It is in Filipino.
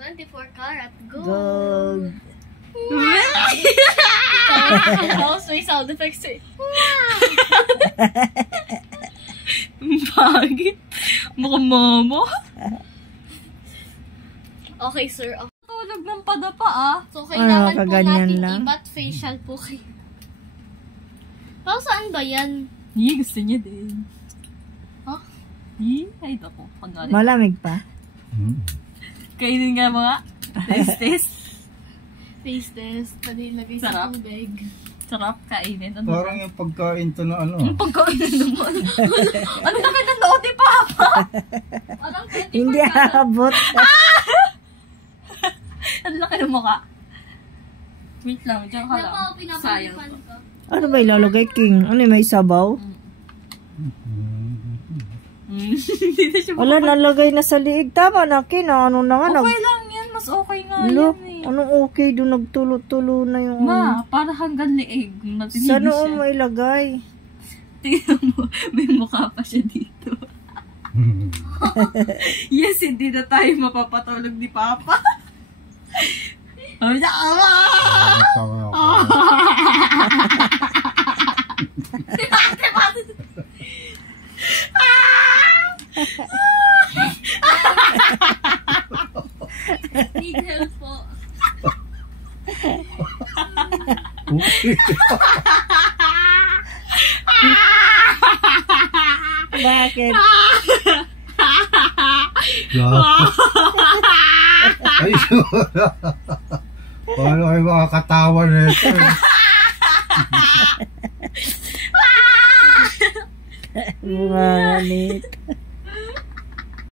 24 karat gold. Gold. Tapos may sound effects eh. Bakit? Mukhang mama. Okay, sir. Okay. Tulog ng padapa ah. So, kailangan po kaganyan natin lang. ibat facial po kayo. Tapos, saan ba yan? Gusto niya din. Huh? Ay, ako. Malamig pa. Kainin nga mga. Test. Face test. Pwede ilagay sa Sarap. tubig. Sarap kainin. Ano Parang yung pagkain to na ano. yung pagkainin naman. Ano na kayo ng lote, Papa? Parang 24 Hindi karat. aabot. Ano laki ng mukha? Wait lang, diyan ka Ano lang. po, pinapalipan ko. Ano ba ilalagay, King? Ano may sabaw? Hindi na siya Wala, nalagay na sa liig. Tama na, King. Ano na nga? Okay lang yan. Mas okay nga Lo, yan eh. anong okay? Doon nagtulo-tulo na yung... Ma, para hanggang liig. Matinig Saan siya. mo ilagay? Tingnan mo, may mukha pa siya dito. Yes, hindi na tayo mapapatulog ni Papa. Ay, nakawa! Need help po. Bakit? Ay, paano kayo makakatawa na ito? Bunga nito.